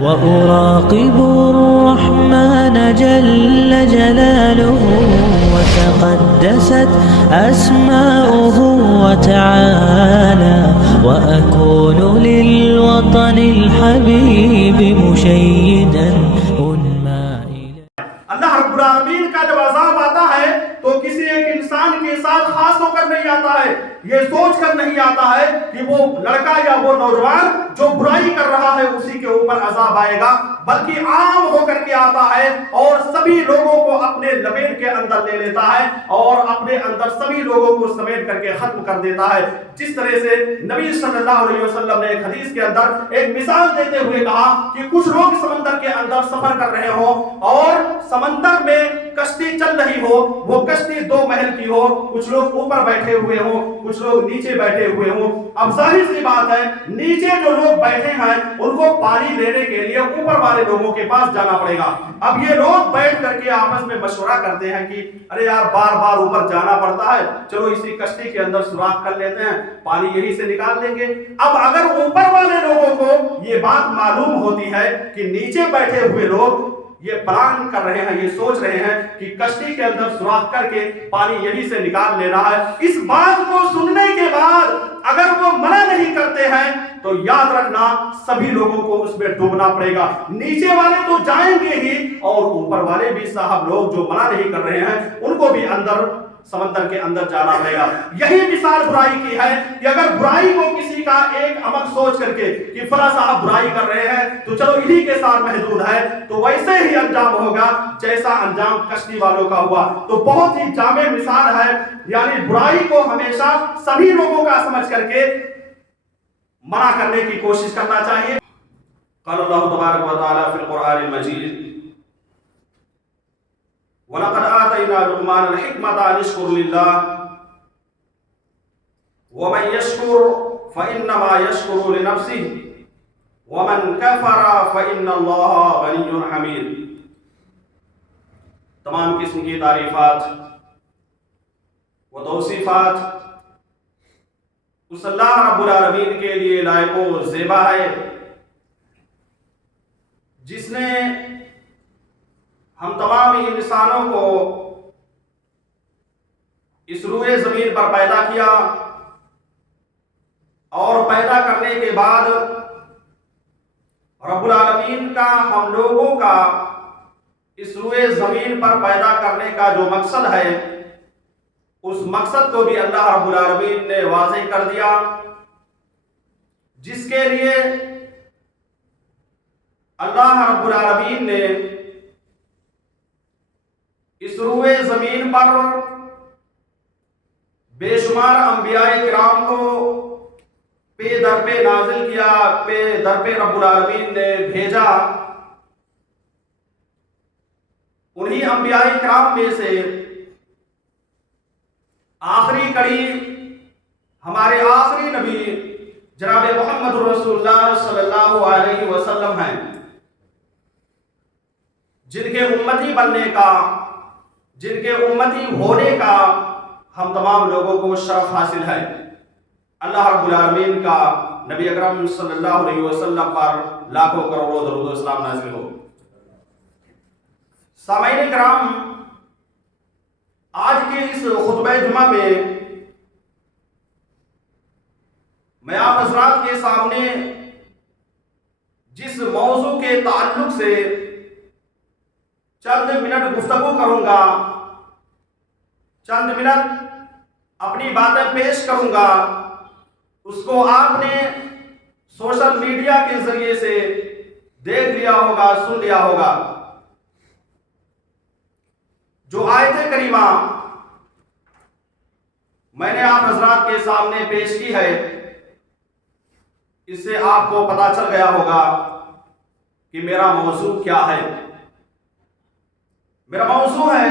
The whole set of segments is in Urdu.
وأراقب الرحمن جل جلاله وتقدست أسماؤه وتعالى وأكون للوطن الحبيب مشيدا أنمى إليه. اللہ رب العالمین کا جب عذاب آتا ہے تو کسی ایک انسان کے ساتھ خاص ہو کر نہیں آتا ہے، یہ سوچ کر نہیں آتا ہے کہ وہ لڑکا یا وہ نوجوان جو برائی کر رہا ہے اسی کے اوپر عذاب آئے گا، بلکہ عام ہو کر کے آتا ہے اور سبھی لوگوں کو اپنے لپیٹ کے اندر لے لیتا ہے اور اپنے اندر سبھی لوگوں کو سمیٹ کر کے ختم کر دیتا ہے. جس طرح سے نبی صلی اللہ علیہ وسلم نے ایک حدیث کے اندر ایک مثال دیتے ہوئے کہا کہ کچھ لوگ سمندر کے اندر سفر کر رہے ہوں اور سمندر میں کشتی چل رہی ہو، وہ کشتی دو محل کی ہو، کچھ لوگ اوپر بیٹھے ہوئے ہوں، کچھ لوگ نیچے بیٹھے ہوئے ہوں. اب ظاہر سی بات ہے نیچے جو لوگ بیٹھے ہیں ان کو پانی لینے کے لیے اوپر والے لوگوں کے پاس جانا پڑے گا. اب یہ لوگ بیٹھ کر کے آپس میں مشورہ کرتے ہیں کہ ارے یار بار بار اوپر جانا پڑتا ہے، چلو اسی کشتی کے اندر سوراخ کر لیتے ہیں، پانی یہی سے نکال لیں گے. اب اگر اوپر والے لوگوں کو یہ بات معلوم ہوتی ہے کہ نیچے بیٹھے ہوئے لوگ یہ پلان کر رہے ہیں، یہ سوچ رہے ہیں کہ کشتی کے اندر سوراخ کر کے پانی یہی سے نکال لینا ہے، اس بات کو سننے کے بعد اگر وہ منع نہیں کرتے ہیں تو یاد رکھنا سبھی لوگوں کو اس میں ڈوبنا پڑے گا. نیچے والے تو جائیں گے ہی اور اوپر والے بھی صاحب لوگ جو منع نہیں کر رہے ہیں ان کو بھی اندر سمندر کے اندر جانا پڑے گا. یہی مثال برائی کی ہے کہ اگر برائی کو کسی کا ایک عمل سوچ کر کے کہ فلاں صاحب برائی کر رہے ہیں تو چلو انہی کے ساتھ محدود ہے تو ویسے ہی انجام ہوگا جیسا انجام کشتی والوں کا ہوا. تو بہت ہی جامع مثال ہے، یعنی برائی کو ہمیشہ سبھی لوگوں کا سمجھ کر کے منع کرنے کی کوشش کرنا چاہیے. قال اللہ تبارک و تعالی فی القرآن المجید وَلَقَدْ آتَيْنَا لُقْمَانَ الْحِكْمَةَ أَنِ اشْكُرْ لِلَّهِ وَمَنْ يَشْكُرْ فَإِنَّمَا يَشْكُرُ لِنَفْسِهِ وَمَنْ كَفَرَ فَإِنَّ اللَّهَ غَنِيٌّ حَمِيدٌ. تمام قسم کی تعریفات و توصیفات اس اللہ رب العالمین کے لیے لائق و زیبا ہے جس نے ہم تمام انسانوں کو اس روئے زمین پر پیدا کیا اور پیدا کرنے کے بعد رب العالمین کا ہم لوگوں کا اس روئے زمین پر پیدا کرنے کا جو مقصد ہے اس مقصد کو بھی اللہ رب العالمین نے واضح کر دیا، جس کے لیے اللہ رب العالمین نے اس روئے زمین پر بے شمار انبیاء کرام کو پہ در پہ نازل کیا، پہ در پہ رب العالمین نے بھیجا. انہی انبیاء کرام میں سے آخری کڑی ہمارے آخری نبی جناب محمد رسول اللہ صلی اللہ علیہ وسلم ہیں، جن کے امتی بننے کا، جن کے امتی ہونے کا ہم تمام لوگوں کو شرف حاصل ہے. اللہ رب العالمین کا نبی اکرم صلی اللہ علیہ وسلم پر لاکھوں کروڑوں درود و اسلام نازل ہو. سامعین کرام، آج کے اس خطبہ جمعہ میں میں آپ حضرات کے سامنے جس موضوع کے تعلق سے چند منٹ گفتگو کروں گا، چند منٹ اپنی باتیں پیش کروں گا، اس کو آپ نے سوشل میڈیا کے ذریعے سے دیکھ لیا ہوگا، سن لیا ہوگا. جو آیت کریمہ میں نے آپ حضرات کے سامنے پیش کی ہے، اس سے آپ کو پتا چل گیا ہوگا کہ میرا موضوع کیا ہے. میرا موضوع ہے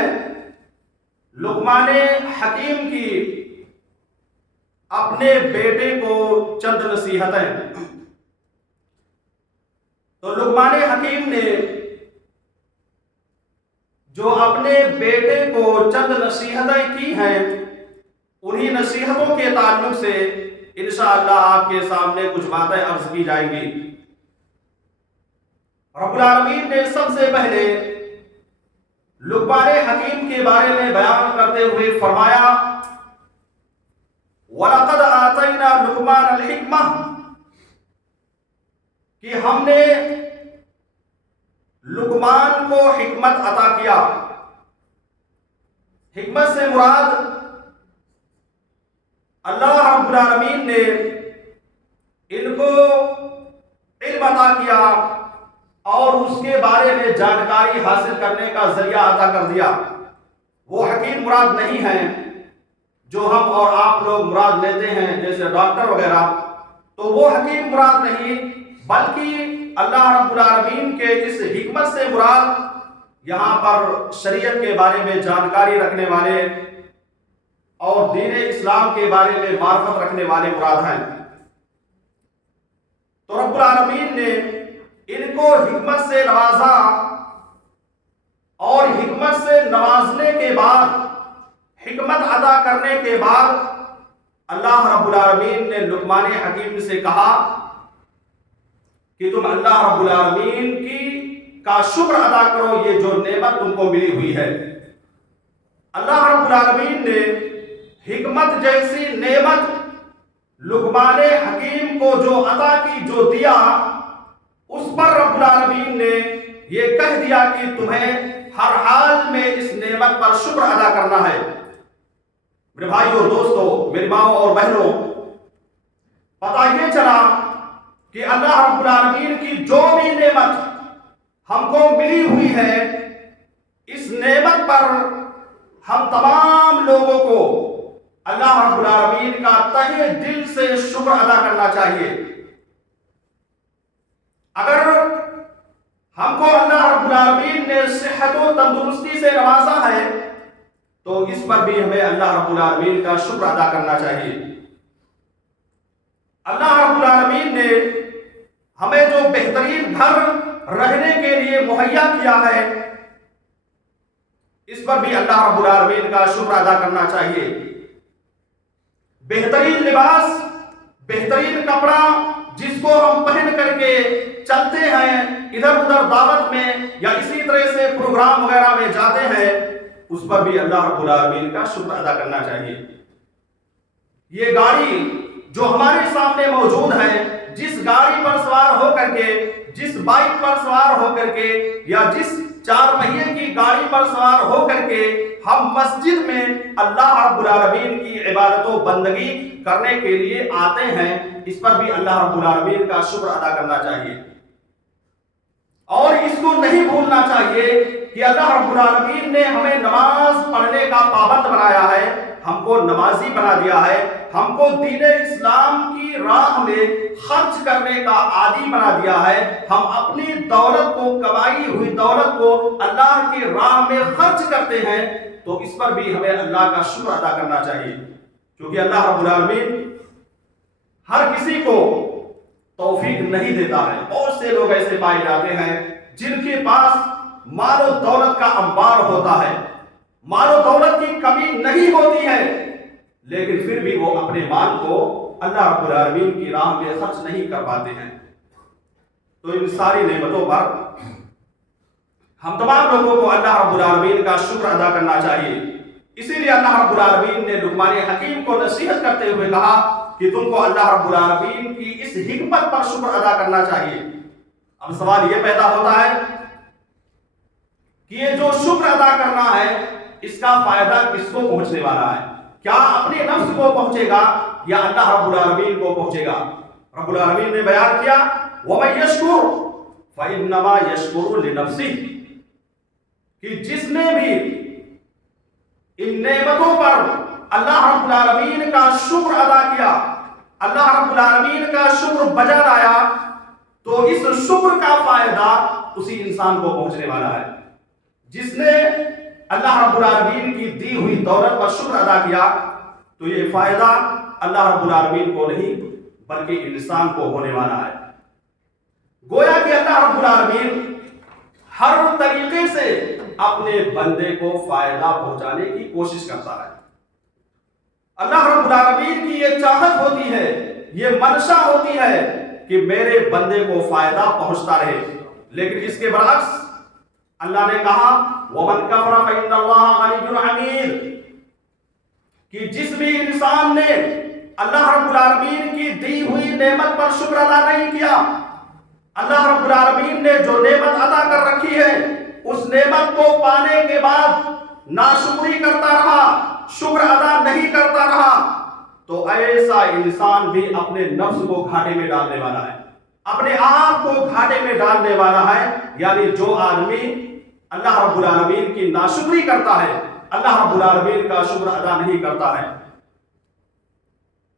لقمان حکیم کی اپنے بیٹے کو چند نصیحتیں. تو لقمان حکیم نے جو اپنے بیٹے کو چند نصیحتیں کی ہیں، انہی نصیحتوں کے تعلق سے انشاءاللہ آپ کے سامنے کچھ باتیں عرض کی جائیں گی. رب العالمین نے سب سے پہلے لقمان حکیم کے بارے میں بیان کرتے ہوئے فرمایا وَلَقَدْ آتَيْنَا لُقْمَانَ الْحِكْمَةَ کہ ہم نے لقمان کو حکمت عطا کیا. حکمت سے مراد اللہ رب العالمین نے ان کو علم عطا کیا اور اس کے بارے میں جانکاری حاصل کرنے کا ذریعہ عطا کر دیا. وہ حکیم مراد نہیں ہیں جو ہم اور آپ لوگ مراد لیتے ہیں جیسے ڈاکٹر وغیرہ، تو وہ حکیم مراد نہیں، بلکہ اللہ رب العالمین کے اس حکمت سے مراد یہاں پر شریعت کے بارے میں جانکاری رکھنے والے اور دین اسلام کے بارے میں معرفت رکھنے والے مراد ہیں. تو رب العالمین نے ان کو حکمت سے نوازا، اور حکمت سے نوازنے کے بعد، حکمت عطا کرنے کے بعد اللہ رب العالمین نے لقمان حکیم سے کہا کہ تم اللہ رب العالمین کا شکر ادا کرو، یہ جو نعمت تم کو ملی ہوئی ہے. اللہ رب العالمین نے حکمت جیسی نعمت لقمان حکیم کو جو عطا کی، جو دیا، اس پر رب العالمین نے یہ کہہ دیا کہ تمہیں ہر حال میں اس نعمت پر شکر ادا کرنا ہے. میرے بھائیوں اور دوستوں، میری ماؤں اور بہنوں، پتہ یہ چلا کہ اللہ رب العالمین کی جو بھی نعمت ہم کو ملی ہوئی ہے، اس نعمت پر ہم تمام لوگوں کو اللہ رب العالمین کا تہہ دل سے شکر ادا کرنا چاہیے. اگر ہم کو اللہ رب العالمین نے صحت و تندرستی سے نوازا ہے تو اس پر بھی ہمیں اللہ رب العالمین کا شکر ادا کرنا چاہیے. اللہ رب العالمین نے ہمیں جو بہترین گھر رہنے کے لیے مہیا کیا ہے، اس پر بھی اللہ رب العالمین کا شکر ادا کرنا چاہیے. بہترین لباس، بہترین کپڑا جس کو ہم پہن کر کے چلتے ہیں ادھر ادھر دعوت میں یا اسی طرح سے پروگرام وغیرہ میں جاتے ہیں، اس پر بھی اللہ رب العالمین کا شکر ادا کرنا چاہیے. یہ گاڑی جو ہمارے سامنے موجود ہے، جس گاڑی پر سوار ہو کر کے، جس بائک پر سوار ہو کر کے یا جس 4 پہیے کی گاڑی پر سوار ہو کر کے ہم مسجد میں اللہ رب العالمین کی عبادت و بندگی کرنے کے لیے آتے ہیں، اس پر بھی اللہ رب العالمین کا شکر ادا کرنا چاہیے. اور اس کو نہیں بھولنا چاہیے کہ اللہ رب العالمین نے ہمیں نماز پڑھنے کا پابند بنایا ہے، ہم کو نمازی بنا دیا ہے، ہم کو دین اسلام کی راہ میں خرچ کرنے کا عادی بنا دیا ہے. ہم اپنی دولت کو، کمائی ہوئی دولت کو اللہ کی راہ میں خرچ کرتے ہیں، تو اس پر بھی ہمیں اللہ کا شکر ادا کرنا چاہیے. کیونکہ اللہ رب العالمین ہر کسی کو توفیق نہیں دیتا ہے. بہت سے لوگ ایسے پائے جاتے ہیں جن کے پاس مال و دولت کا انبار ہوتا ہے، مال و دولت کی کمی نہیں ہوتی ہے، لیکن پھر بھی وہ اپنے مال کو اللہ رب العالمین کی راہ میں خرچ نہیں کر پاتے ہیں. تو ان ساری نعمتوں پر ہم تمام لوگوں کو اللہ رب العالمین کا شکر ادا کرنا چاہیے. اسی لیے اللہ رب العالمین نے لقمان حکیم کو نصیحت کرتے ہوئے کہا کہ تم کو اللہ رب العالمین کی اس حکمت پر شکر ادا کرنا چاہیے. اب سوال یہ پیدا ہوتا ہے کہ یہ جو شکر ادا کرنا ہے، اس کا فائدہ کس کو پہنچنے والا ہے؟ کیا اپنے نفس کو پہنچے گا یا اللہ رب العالمین کو پہنچے گا؟ رب العالمین نے بیان کیا وَمَن يَشْكُرْ فَإِنَّمَا يَشْكُرُ لِنَفْسِهِ، کہ جس نے بھی ان نعمتوں پر اللہ رب العالمین کا شکر ادا کیا، اللہ رب العالمین کا شکر بجا لایا، تو اس شکر کا فائدہ اسی انسان کو پہنچنے والا ہے. جس نے اللہ رب العالمین کی دی ہوئی دولت پر شکر ادا کیا تو یہ فائدہ اللہ رب العالمین کو نہیں بلکہ انسان کو ہونے والا ہے. گویا کہ اللہ رب العالمین ہر طریقے سے اپنے بندے کو فائدہ پہنچانے کی کوشش کرتا ہے. اللہ رب العالمین کی یہ چاہت ہوتی ہے، یہ منشا ہوتی ہے کہ میرے بندے کو فائدہ پہنچتا رہے. لیکن اس کے برعکس اللہ نے کہا وَمَنْ كَفَرَ فَإِنَّ اللَّهَ غَنِيٌّ حَمِيدٌ کہ جس بھی انسان نے اللہ رب العالمین کی دی ہوئی نعمت پر شکر ادا نہیں کیا، اللہ رب العالمین نے جو نعمت عطا کر رکھی ہے اس نعمت کو پانے کے بعد ناشکری کرتا رہا، شکر ادا نہیں کرتا رہا، تو ایسا انسان بھی اپنے نفس کو گھاٹے میں ڈالنے والا ہے، اپنے آپ کو گھاٹے میں ڈالنے والا ہے۔ یعنی جو آدمی اللہ رب العالمین کی ناشکری کرتا ہے، اللہ رب العالمین کا شکر ادا نہیں کرتا ہے۔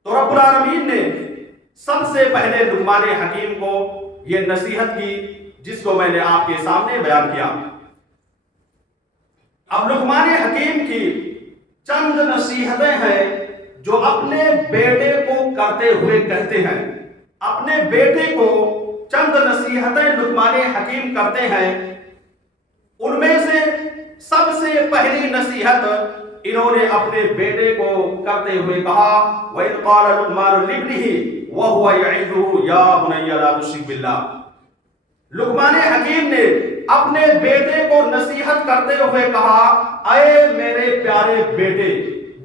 تو رب العالمین نے سب سے پہلے لقمان حکیم کو یہ نصیحت کی جس کو میں نے آپ کے سامنے بیان کیا۔ اب لقمان حکیم کی چند نصیحتیں ہیں جو اپنے بیٹے کو کرتے ہوئے کہتے ہیں، اپنے بیٹے کو چند نصیحتیں لقمان حکیم کرتے ہیں۔ ان میں سے سب سے پہلی نصیحت انہوں نے اپنے بیٹے کو کرتے ہوئے کہا وَإِذْ قَالَ لُقْمَانُ لِابْنِهِ وَهُوَ يَعِظُهُ يَا بُنَيَّ لَا تُشْرِكْ بِاللَّهِ۔ لقمان حکیم نے اپنے بیٹے کو نصیحت کرتے ہوئے کہا اے میرے پیارے بیٹے۔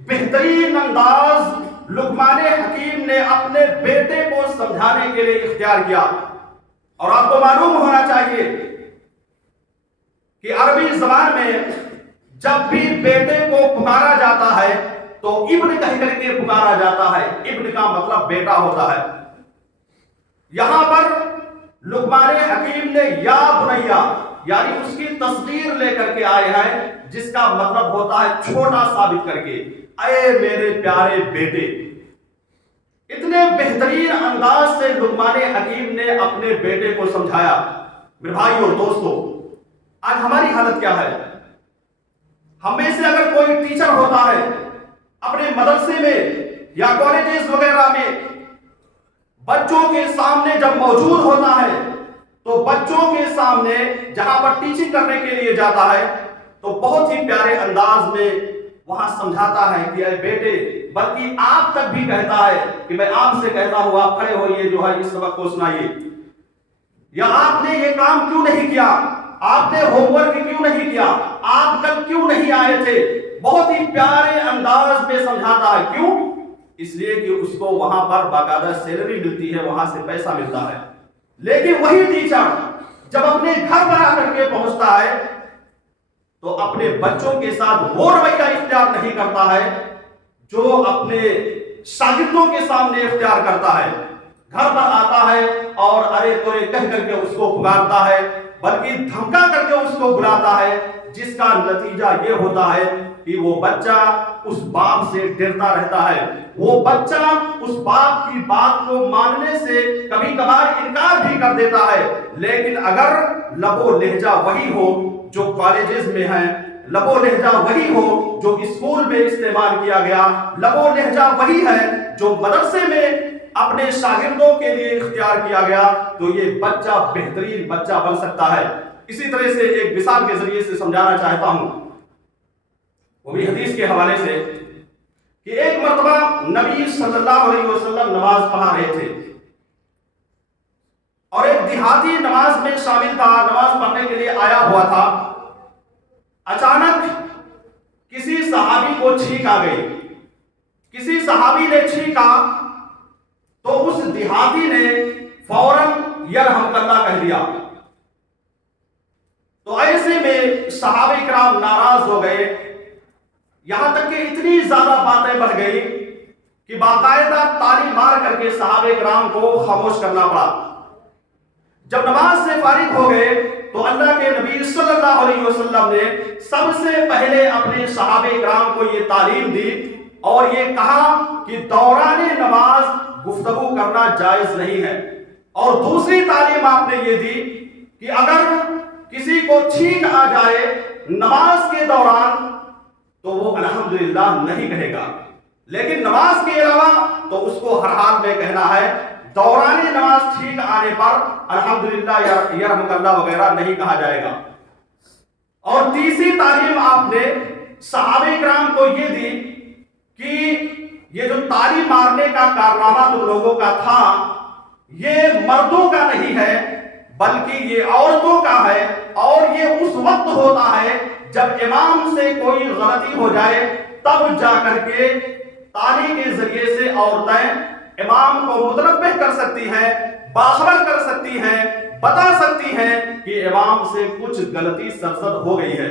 بہترین انداز لقمان حکیم نے اپنے بیٹے کو سمجھانے کے لیے اختیار کیا۔ اور آپ کو معلوم ہونا چاہیے کہ عربی زبان میں جب بھی بیٹے کو پکارا جاتا ہے تو ابن کہہ کر کے پکارا جاتا ہے، ابن کا مطلب بیٹا ہوتا ہے۔ یہاں پر لقمان حکیم نے یا بنیا یعنی اس کی تصغیر لے کر کے آئے ہیں جس کا مطلب ہوتا ہے چھوٹا ثابت کر کے، اے میرے پیارے بیٹے۔ اتنے بہترین انداز سے لقمان حکیم نے اپنے بیٹے کو سمجھایا۔ میرے بھائی اور دوستو، آج ہماری حالت کیا ہے؟ ہم میں سے اگر کوئی ٹیچر ہوتا ہے اپنے مدرسے میں یا کالجز وغیرہ میں بچوں کے سامنے جب موجود ہوتا ہے تو بچوں کے سامنے جہاں پر ٹیچنگ کرنے کے لیے جاتا ہے تو بہت ہی پیارے انداز میں وہاں سمجھاتا ہے کہ اے بیٹے، بلکہ آپ تک بھی کہتا ہے کہ میں آپ سے کہتا ہوں آپ کھڑے ہوئیے جو ہے اس سبق کو سنائیے، یا آپ نے یہ کام کیوں نہیں کیا، آپ نے ہوم ورک کیوں نہیں کیا، آپ کل کیوں نہیں آئے تھے۔ بہت ہی پیارے انداز میں سمجھاتا ہے۔ کیوں؟ اس لیے کہ اس کو وہاں پر باقاعدہ سیلری ملتی ہے، وہاں سے پیسہ ملتا ہے۔ لیکن وہی ٹیچر جب اپنے گھر پر آ کر کے پہنچتا ہے تو اپنے بچوں کے ساتھ وہ رویہ اختیار نہیں کرتا ہے جو اپنے شاگردوں کے سامنے اختیار کرتا ہے۔ گھر پر آتا ہے اور ارے تورے کہہ کر کے اس کو پکارتا ہے، بلکہ دھمکا کر کے اس کو بلاتا ہے، جس کا نتیجہ یہ ہوتا ہے کہ وہ بچہ اس باپ سے ڈرتا رہتا ہے، وہ بچہ اس باپ کی بات کو ماننے سے کبھی کبھار انکار بھی کر دیتا ہے۔ لیکن اگر لب و لہجہ وہی ہو جو کالجز میں ہے، لب و لہجہ وہی ہو جو اسکول میں استعمال کیا گیا، لب و لہجہ وہی ہے جو مدرسے میں اپنے شاگردوں کے لیے اختیار کیا گیا، تو یہ بچہ بہترین بچہ بن سکتا ہے۔ اسی طرح سے ایک مثال کے ذریعے سے سمجھانا چاہتا ہوں، وہ بھی حدیث کے حوالے سے، کہ ایک مرتبہ نبی صلی اللہ علیہ وسلم نماز پڑھا رہے تھے اور ایک دیہاتی نماز میں شامل تھا، نماز پڑھنے کے لیے آیا ہوا تھا۔ اچانک کسی صحابی کو چھینک آ گئی، کسی صحابی نے چھینکا تو اس دیہاتی نے فوراً یرحمک اللہ کہہ دیا۔ تو ایسے میں صحابہ کرام ناراض ہو گئے، یہاں تک کہ اتنی زیادہ باتیں بڑھ گئی کہ باقاعدہ تالی مار کر کے صحابہ کرام کو خاموش کرنا پڑا۔ جب نماز سے فارغ ہو گئے تو اللہ کے نبی صلی اللہ علیہ وسلم نے سب سے پہلے اپنے صحابہ کرام کو یہ تعلیم دی اور یہ کہا کہ دوران نماز گفتگو کرنا جائز نہیں ہے۔ اور دوسری تعلیم آپ نے یہ دی کہ اگر کسی کو چھینک آ جائے نماز کے دوران تو وہ الحمدللہ نہیں کہے گا، لیکن نماز کے علاوہ تو اس کو ہر حال میں کہنا ہے۔ دوران نماز چھینک آنے پر الحمدللہ یرحمک اللہ وغیرہ نہیں کہا جائے گا۔ اور تیسری تعلیم آپ نے صحابہ کرام کو یہ دی کہ یہ جو تالی مارنے کا کارنامہ تم لوگوں کا تھا یہ مردوں کا نہیں ہے بلکہ یہ عورتوں کا ہے، اور یہ اس وقت ہوتا ہے جب امام سے کوئی غلطی ہو جائے، تب جا کر کے تالی کے ذریعے سے عورتیں امام کو متنبہ کر سکتی ہیں، باخبر کر سکتی ہیں، بتا سکتی ہیں کہ امام سے کچھ غلطی سرزد ہو گئی ہے۔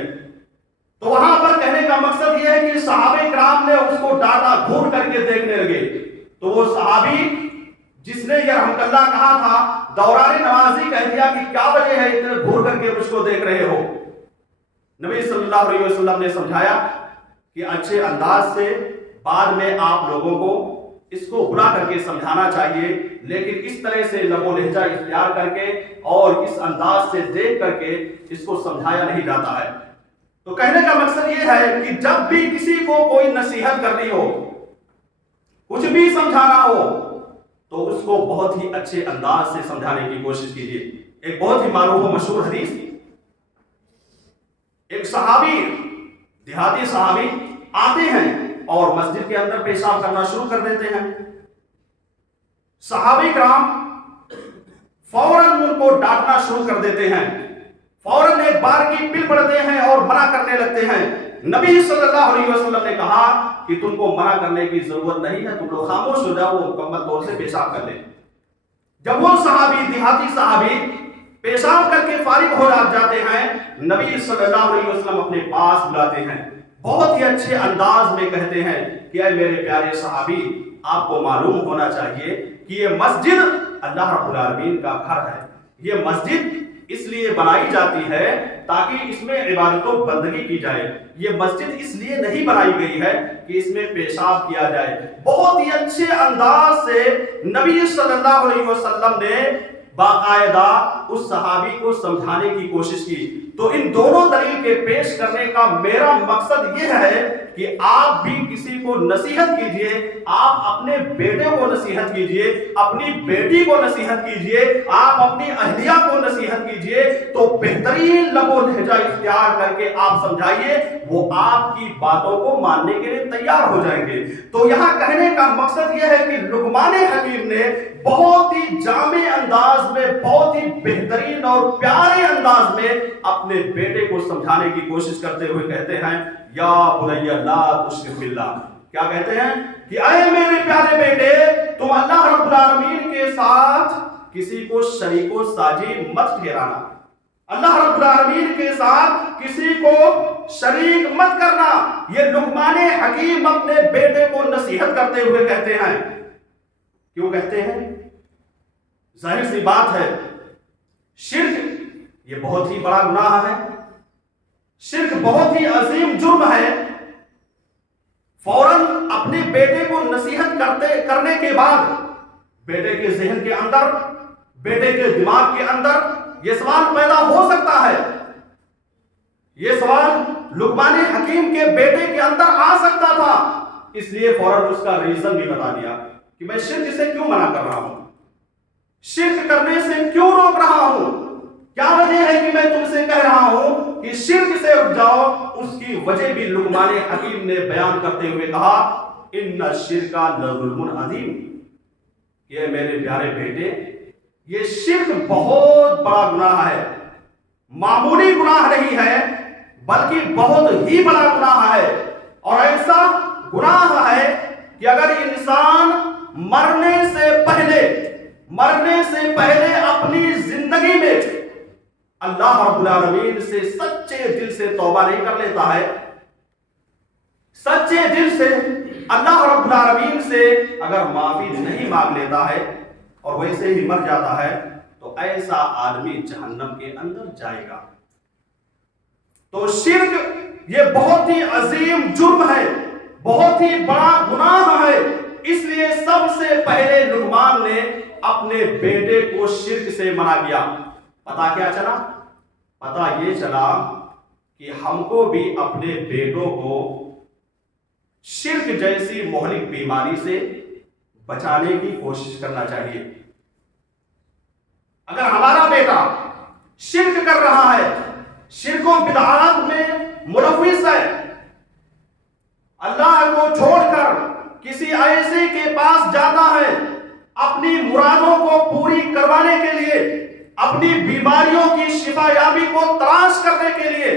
تو وہاں پر کہنے کا مقصد یہ ہے کہ صحابہ کرام نے اس کو ڈانٹا، گھور کر کے دیکھنے لگے۔ تو وہ صحابی جس نے یہ رحمت اللہ کہا تھا، دوران نمازی کہہ دیا کہ کیا وجہ ہے اتنے گھور کر کے مجھ کو دیکھ رہے ہو؟ نبی صلی اللہ علیہ وسلم نے سمجھایا کہ اچھے انداز سے بعد میں آپ لوگوں کو اس کو بلا کر کے سمجھانا چاہیے، لیکن اس طرح سے لب و لہجہ اختیار کر کے اور اس انداز سے دیکھ کر کے اس کو سمجھایا نہیں جاتا ہے۔ تو کہنے کا مقصد یہ ہے کہ جب بھی کسی کو کوئی نصیحت کرنی ہو، کچھ بھی سمجھانا ہو، تو اس کو بہت ہی اچھے انداز سے سمجھانے کی کوشش کیجیے۔ ایک بہت ہی معروف و مشہور حدیث، ایک صحابی، دیہاتی صحابی آتے ہیں اور مسجد کے اندر پیشاب کرنا شروع کر دیتے ہیں۔ صحابہ کرام فوراً ان کو ڈانٹنا شروع کر دیتے ہیں، فوراً ایک بار کی پل پڑتے ہیں اور منع کرنے لگتے ہیں۔ نبی صلی اللہ علیہ وسلم نے کہا کہ تم کو منع کرنے کی ضرورت نہیں ہے، تم لوگ خاموش ہو جاؤ، وہ مکمل طور سے پیشاب کر لیں۔ جب وہ صحابی، دیہاتی صحابی پیشاب کر کے فارغ ہو جاتے ہیں، نبی صلی اللہ علیہ وسلم اپنے پاس بلاتے ہیں، بہت ہی اچھے انداز میں کہتے ہیں کہ اے میرے پیارے صحابی، آپ کو معلوم ہونا چاہیے کہ یہ مسجد اللہ رب العالمین کا گھر ہے۔ یہ مسجد اس لیے بنائی جاتی ہے تاکہ اس میں عبادت و بندگی کی جائے۔ یہ مسجد اس لیے نہیں بنائی گئی ہے کہ اس میں پیشاب کیا جائے۔ بہت ہی اچھے انداز سے نبی صلی اللہ علیہ وسلم نے باقاعدہ اس صحابی کو سمجھانے کی کوشش کی۔ تو ان دونوں دلیل کے پیش کرنے کا میرا مقصد یہ ہے کہ آپ بھی کسی کو نصیحت کیجئے، آپ اپنے بیٹے کو نصیحت کیجئے، اپنی بیٹی کو نصیحت کیجئے، آپ اپنی اہلیہ کو نصیحت کیجئے، تو بہترین لب و لہجہ اختیار کر کے آپ سمجھائیے، وہ آپ کی باتوں کو ماننے کے لیے تیار ہو جائیں گے۔ تو یہاں کہنے کا مقصد یہ ہے کہ لقمان حکیم نے بہت ہی جامع انداز میں، بہت ہی بہترین اور پیارے انداز میں اپنے بیٹے کو سمجھانے کی کوشش کرتے ہوئے کہتے ہیں، یا بنی لا تشرک باللہ۔ کیا کہتے ہیں کہ اے میرے پیارے بیٹے، تم اللہ رب العالمین کے ساتھ کسی کو شریک و ساجی مت ٹھہرانا، اللہ رب العالمین کے ساتھ کسی کو شریک مت کرنا۔ یہ لقمان حکیم اپنے بیٹے کو نصیحت کرتے ہوئے کہتے ہیں۔ کیوں کہتے ہیں؟ ظاہر سی بات ہے، شرک یہ بہت ہی بڑا گناہ ہے، شرک بہت ہی عظیم جرم ہے۔ فوراً اپنے بیٹے کو نصیحت کرنے کے بعد بیٹے کے ذہن کے اندر، بیٹے کے دماغ کے اندر یہ سوال پیدا ہو سکتا ہے، یہ سوال لقمان حکیم کے بیٹے کے اندر آ سکتا تھا، اس لیے فوراً اس کا ریزن بھی بتا دیا کہ میں شرک سے کیوں منع کر رہا ہوں، شرک کرنے سے کیوں روک رہا ہوں، کیا وجہ ہے کہ میں تم سے کہہ رہا ہوں کہ شرک سے رک جاؤ۔ اس کی وجہ بھی لقمان حکیم نے بیان کرتے ہوئے کہا، ان الشرک لظلم عظیم، یہ میرے پیارے بیٹے، یہ شرک بہت بڑا گناہ ہے، معمولی گناہ نہیں ہے بلکہ بہت ہی بڑا گناہ ہے، اور ایسا گناہ ہے کہ اگر انسان مرنے سے پہلے اپنی زندگی میں اللہ رب العالمین سے سچے دل سے توبہ نہیں کر لیتا ہے، سچے دل سے اللہ رب العالمین سے اگر معافی نہیں مانگ لیتا ہے اور ویسے ہی مر جاتا ہے، تو ایسا آدمی جہنم کے اندر جائے گا۔ تو شرک یہ بہت ہی عظیم جرم ہے، بہت ہی بڑا گناہ ہے، اس لیے سب سے پہلے لقمان نے اپنے بیٹے کو شرک سے منع کیا۔ پتا کیا چلا؟ پتا یہ چلا کہ ہم کو بھی اپنے بیٹوں کو شرک جیسی مہلک بیماری سے بچانے کی کوشش کرنا چاہیے۔ اگر ہمارا بیٹا شرک کر رہا ہے، شرک و بدعات میں ملوث ہے، اللہ کو چھوڑ کر کسی ایسے کے پاس جاتا ہے اپنی مرادوں کو پوری کروانے کے لیے، اپنی بیماریوں کی شفا یابی کو تلاش کرنے کے لیے،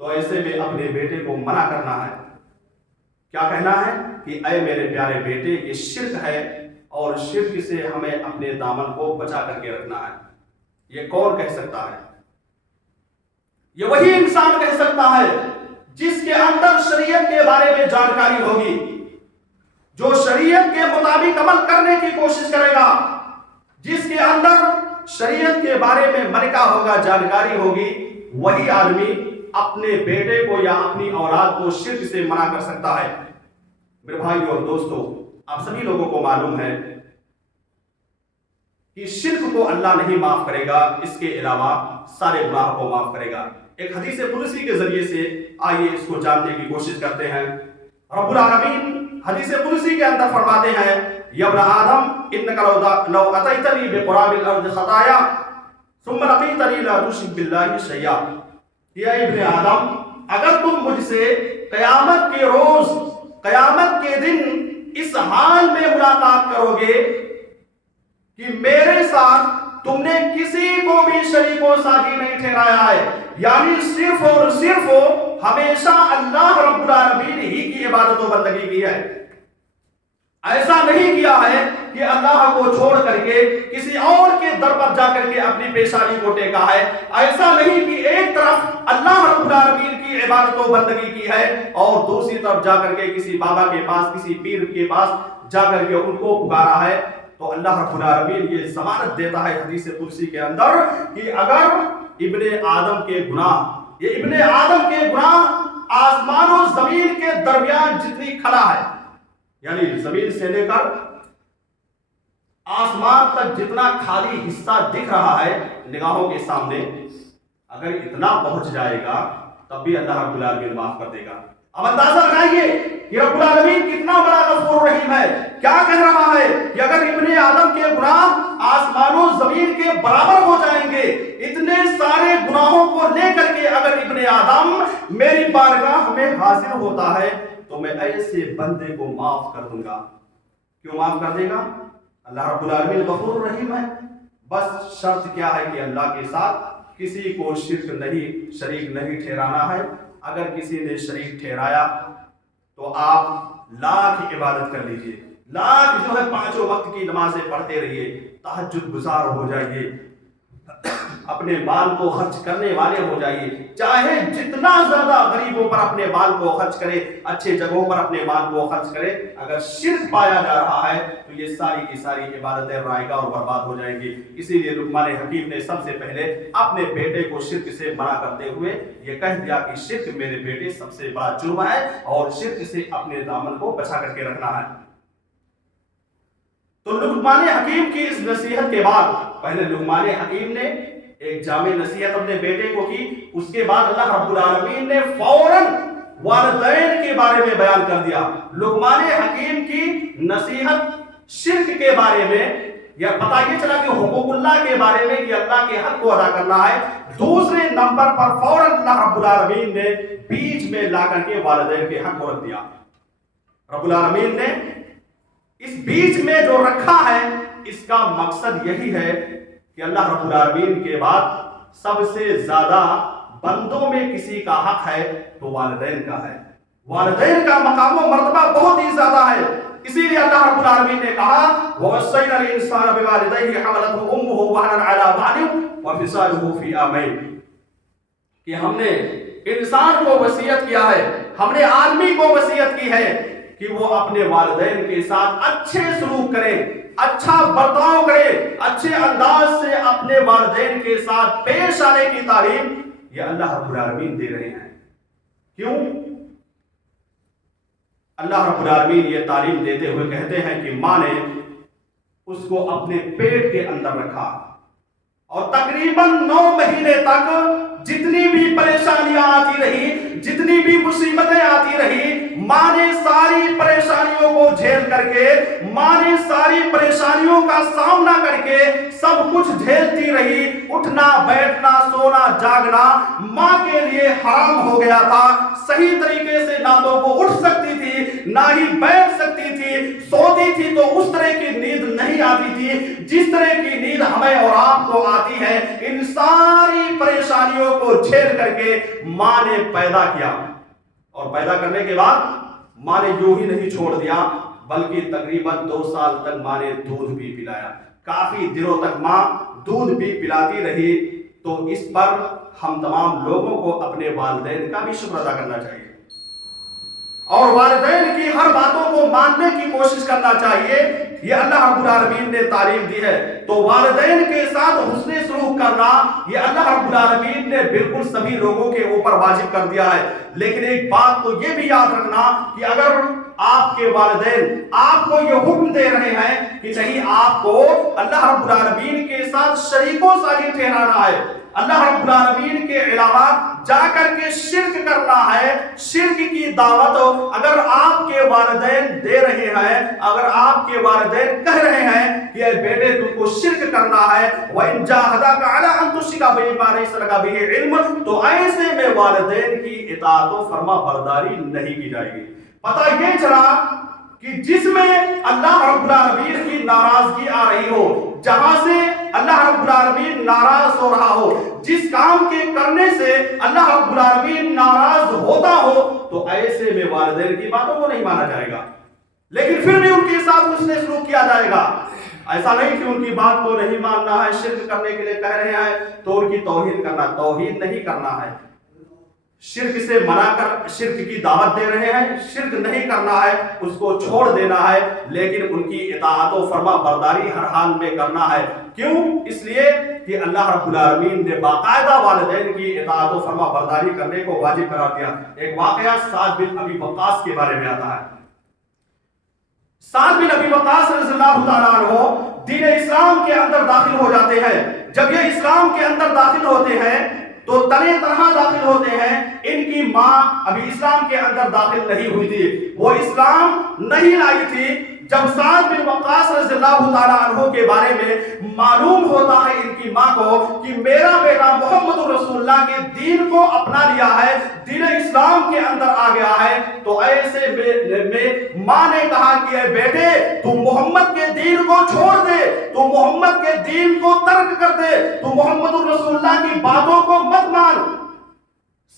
تو ایسے میں اپنے بیٹے کو منع کرنا ہے۔ کیا کہنا ہے کہ اے میرے پیارے بیٹے، یہ شرک ہے اور شرک سے ہمیں اپنے دامن کو بچا کر کے رکھنا ہے۔ یہ کون کہہ سکتا ہے؟ یہ وہی انسان کہہ سکتا ہے جس کے اندر شریعت کے بارے میں جانکاری ہوگی، جو شریعت کے مطابق عمل کرنے کی کوشش کرے گا، جس کے اندر شریعت کے بارے میں ملکہ ہوگا، جانکاری ہوگی، وہی آدمی اپنے بیٹے کو یا اپنی اولاد کو شرک سے منع کر سکتا ہے۔ میرے بھائی اور دوستو، آپ سبھی لوگوں کو معلوم ہے کہ شرک کو اللہ نہیں معاف کرے گا، اس کے علاوہ سارے گناہ کو معاف کرے گا۔ ایک حدیث قدسی کے ذریعے سے آئیے اس کو جاننے کی کوشش کرتے ہیں۔ رب العالمین حدیث قدسی کے اندر فرماتے ہیں، یا ابن آدم انک لو اتیتنی بقراب الارض خطایا ثم لقیتنی لا تشرک باللہ شیئا، یا ابن آدم اگر تم مجھ سے قیامت کے روز، قیامت کے دن اس حال میں ملاقات کرو گے کہ میرے ساتھ تم نے کسی کو بھی شریک و ساجی نہیں ٹھہرایا ہے، یعنی صرف اور صرف ہمیشہ اللہ رب العالمین ہی کی عبادت و بندگی کی ہے، ایسا نہیں کیا ہے کہ اللہ کو چھوڑ کر کے کسی اور کے در پر جا کر کے اپنی پیشانی کو ٹیکا ہے، ایسا نہیں کہ ایک طرف اللہ رب العالمین کی عبادت و بندگی کی ہے اور دوسری طرف جا کر کے کسی بابا کے پاس، کسی پیر کے پاس جا کر کے ان کو پکارا ہے۔ تو اللہ رب العالمین یہ ضمانت دیتا ہے حدیث قدسی کے اندر کہ اگر ابن آدم کے گناہ، یہ ابن آدم کے گناہ آسمان و زمین کے درمیان جتنی خلا ہے، یعنی زمین سے لے کر آسمان تک جتنا خالی حصہ دکھ رہا ہے نگاہوں کے سامنے، اگر اتنا پہنچ جائے گا تب بھی اللہ رب العالمین معاف کر دے گا۔ اب اندازہ لگائیے کہ رب العالمین کتنا بڑا غفور رحیم ہے۔ کیا کہہ رہا ہے کہ اگر ابن آدم کے گناہ آسمان و زمین کے برابر ہو جائیں گے، اتنے سارے گناہوں کو لے کر کے اگر ابن آدم میری بارگاہ میں حاضر ہوتا ہے تو میں ایسے بندے کو معاف کر دوں گا۔ کیوں معاف کر دے گا؟ اللہ رب العالمین غفور رحیم ہے۔ بس شرط کیا ہے کہ اللہ کے ساتھ کسی کو شرک نہیں، شریک نہیں ٹھہرانا ہے۔ اگر کسی نے شریک ٹھہرایا تو آپ لاکھ عبادت کر لیجئے، لاکھ جو ہے 5 وقت کی نمازیں پڑھتے رہیے، تہجد گزار ہو جائیے، اپنے مال کو خرچ کرنے والے ہو جائیے، چاہے جتنا زیادہ غریبوں پر اپنے مال کو خرچ کرے، اچھے جگہوں پر اپنے مال کو خرچ کرے، اگر شرک پایا جا رہا ہے تو یہ ساری کی ساری عبادتیں رائگاں اور برباد ہو جائیں گی۔ اسی لیے لقمان حکیم نے سب سے پہلے اپنے بیٹے کو شرک سے منع کرتے ہوئے یہ کہہ دیا کہ شرک میرے بیٹے سب سے بڑا جرم ہے اور شرک سے اپنے دامن کو بچا کر کے رکھنا ہے۔ تو لقمان حکیم کی اس نصیحت کے بعد پہلے لقمان حکیم نے ایک جامع نصیحت اپنے بیٹے کو کی، اس کے بعد اللہ رب العالمین نے فوراً والدین کے بارے میں بیان کر دیا۔ لقمان حکیم کی نصیحت شرک کے بارے میں، یا پتہ یہ چلا کہ حقوق اللہ کے بارے میں کہ اللہ کے حق کو ادا کرنا ہے، دوسرے نمبر پر فوراً اللہ رب العالمین نے بیچ میں لا کر کے والدین کے حق کو رکھ دیا۔ رب العالمین نے اس بیچ میں جو رکھا ہے اس کا مقصد یہی ہے کہ اللہ رب العالمین کے بعد سب سے زیادہ بندوں میں کسی کا حق ہے تو والدین کا ہے۔ والدین کا مقام و مرتبہ بہت ہی زیادہ ہے، اسی لیے اللہ رب العالمین نے کہا وَوَصَّيْنَا الْإِنسَانَ بِوَالِدَيْهِ حَمَلَتْهُ أُمُّهُ وَهْنًا عَلَى وَهْنٍ وَفِصَالُهُ فِي عَامَيْنِ، کہ ہم نے انسان کو وصیت کیا ہے، ہم نے آدمی کو وصیت کی ہے کہ وہ اپنے والدین کے ساتھ اچھے سلوک کرے، اچھا برتاؤ کرے، اچھے انداز سے اپنے والدین کے ساتھ پیش آنے کی تعلیم یہ اللہ رب العالمین دے رہے ہیں۔ کیوں؟ اللہ رب العالمین یہ تعلیم دیتے ہوئے کہتے ہیں کہ ماں نے اس کو اپنے پیٹ کے اندر رکھا اور تقریباً 9 مہینے تک جتنی بھی پریشانیاں آتی رہی، جتنی بھی مصیبتیں آتی رہی، ماں نے ساری پریشانیوں کو جھیل کر کے، ماں نے ساری پریشانیوں کا سامنا کر کے سب کچھ جھیلتی رہی۔ اٹھنا بیٹھنا سونا جاگنا ماں کے لیے حرام ہو گیا تھا، صحیح طریقے سے نہ تو وہ اٹھ سکتی تھی نہ ہی بیٹھ سکتی تھی، سوتی تھی تو اس طرح کی نیند نہیں آتی تھی جس طرح کی نیند ہمیں اور آپ کو آتی ہے۔ ان ساری پریشانیوں کو جھیل کر کے ماں نے پیدا کیا، اور پیدا کرنے کے بعد ماں نے یوں ہی نہیں چھوڑ دیا بلکہ تقریباً 2 سال تک ماں نے دودھ بھی پلایا، کافی دنوں تک ماں دودھ بھی پلاتی رہی۔ تو اس پر ہم تمام لوگوں کو اپنے والدین کا بھی شکر ادا کرنا چاہیے اور والدین کی ہر باتوں کو ماننے کی کوشش کرنا چاہیے۔ یہ اللہ رب العالمین نے تعلیم دی ہے، تو والدین کے ساتھ حسن سلوک کرنا یہ اللہ رب العالمین نے بالکل سبھی لوگوں کے اوپر واجب کر دیا ہے۔ لیکن ایک بات کو یہ بھی یاد رکھنا کہ اگر آپ کے والدین آپ کو یہ حکم دے رہے ہیں کہ نہیں آپ کو اللہ رب العالمین کے ساتھ شریک و ساجی ٹھہرانا ہے، اللہ رب العالمین کے علاوہ جا کر کے شرک کرنا ہے، شرک کی دعوت اگر آپ کے والدین دے رہے ہیں، اگر آپ کے والدین کہہ رہے ہیں کہ اے بیٹے تم کو شرک کرنا ہے، وَإِن جَاهَدَاكَ عَلَىٰ أَن تُشْرِكَ بِي مَا لَيْسَ لَكَ بِهِ عِلْمٌ، تو ایسے میں والدین کی اطاعت و فرما برداری نہیں کی جائے گی۔ پتہ یہ چلا کہ جس میں اللہ رب العالمین کی ناراضگی آ رہی ہو، جہاں سے اللہ رب العالمین ناراض ہو رہا ہو، جس کام کے کرنے سے اللہ رب العالمین ناراض ہوتا ہو، تو ایسے میں والدین کی باتوں کو نہیں مانا جائے گا، لیکن پھر بھی ان کے ساتھ حسن سلوک کیا جائے گا۔ ایسا نہیں کہ ان کی بات کو نہیں ماننا ہے، شرک کرنے کے لیے کہہ رہے ہیں تو ان کی توہین کرنا، توہین نہیں کرنا ہے، شرک سے منع کر شرک کی دعوت دے رہے ہیں، شرک نہیں کرنا ہے، اس کو چھوڑ دینا ہے، لیکن ان کی اطاعت و فرما برداری ہر حال میں کرنا ہے۔ کیوں؟ اس لیے کہ اللہ رب العالمین نے باقاعدہ والدین کی اطاعت و فرما برداری کرنے کو واجب قرار دیا۔ ایک واقعہ سعد بن ابی وقاص کے بارے میں آتا ہے۔ سعد بن ابی وقاص رضی اللہ تعالیٰ عنہ دین اسلام کے اندر داخل ہو جاتے ہیں۔ جب یہ اسلام کے اندر داخل ہوتے ہیں تو طرح طرح داخل ہوتے ہیں۔ ان کی ماں ابھی اسلام کے اندر داخل نہیں ہوئی تھی، وہ اسلام نہیں لائی تھی۔ جب سعد بن وقاص رضی اللہ تعالیٰ عنہ کے بارے میں معلوم ہوتا ہے ان کی ماں کو کہ میرا بیٹا محمد رسول اللہ کے دین کو اپنا لیا ہے، دین اسلام کے اندر آ گیا ہے، تو ایسے میں ماں نے کہا کہ اے بیٹے تم محمد کے دین کو چھوڑ دے، تم محمد کے دین کو ترک کر دے، تم محمد رسول اللہ کی باتوں کو مت مان۔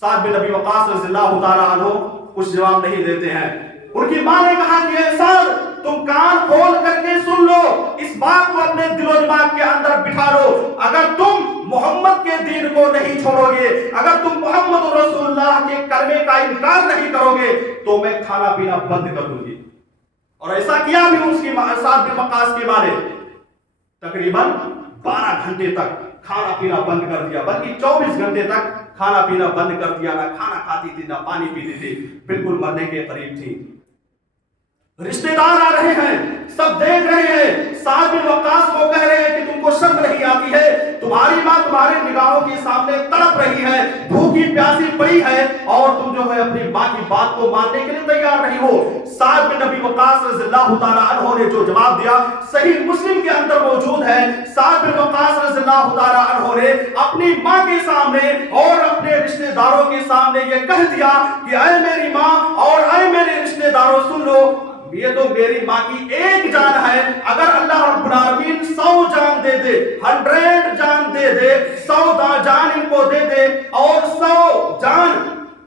سعد بن ابی وقاص رضی اللہ تعالیٰ عنہ کچھ جواب نہیں دیتے ہیں۔ ان کی ماں نے کہا کہ اے سعد تم کان کھول کر کے سن لو، اس بات کو اپنے دل و دماغ کے اندر بٹھا لو، اگر تم محمد کے دین کو نہیں چھوڑو گے، اگر تم محمد رسول اللہ کے کلمے کا انکار نہیں کرو گے تو میں کھانا پینا بند کر دوں گی۔ اور ایسا کیا بھی اس کی سعد بن وقاص کی ماں نے، تقریباً 12 گھنٹے تک کھانا پینا بند کر دیا، بلکہ 24 گھنٹے تک کھانا پینا بند کر دیا، نہ کھانا کھاتی تھی نہ پانی پیتی تھی، بالکل مرنے کے قریب تھی۔ رشتہ دار آ رہے ہیں، سب دیکھ رہے ہیں، سعد بن وقاص کو کہہ رہے ہیں کہ تم کو شرم نہیں آتی ہے، تمہاری ماں تمہارے نگاہوں کے سامنے تڑپ رہی ہے، بھوکی پیاسی پڑی ہے، اور تم جو ہے اپنی ماں کی بات کو ماننے کے لیے تیار نہیں ہو۔ سعد بن ابی وقاص رضی اللہ تعالیٰ عنہ نے جو جواب دیا صحیح مسلم کے اندر موجود ہے۔ سعد بن وقاص رضی اللہ تعالیٰ عنہ نے اپنی ماں کے سامنے اور اپنے رشتہ داروں کے سامنے یہ کہہ دیا کہ اے میری ماں اور اے میرے رشتہ داروں سن لو، یہ تو میری ماں کی ایک جان ہے، اگر اللہ رب العالمین 100 جان دے دے، 100 جان دے دے، 100 جان ان کو دے دے، اور 100 جان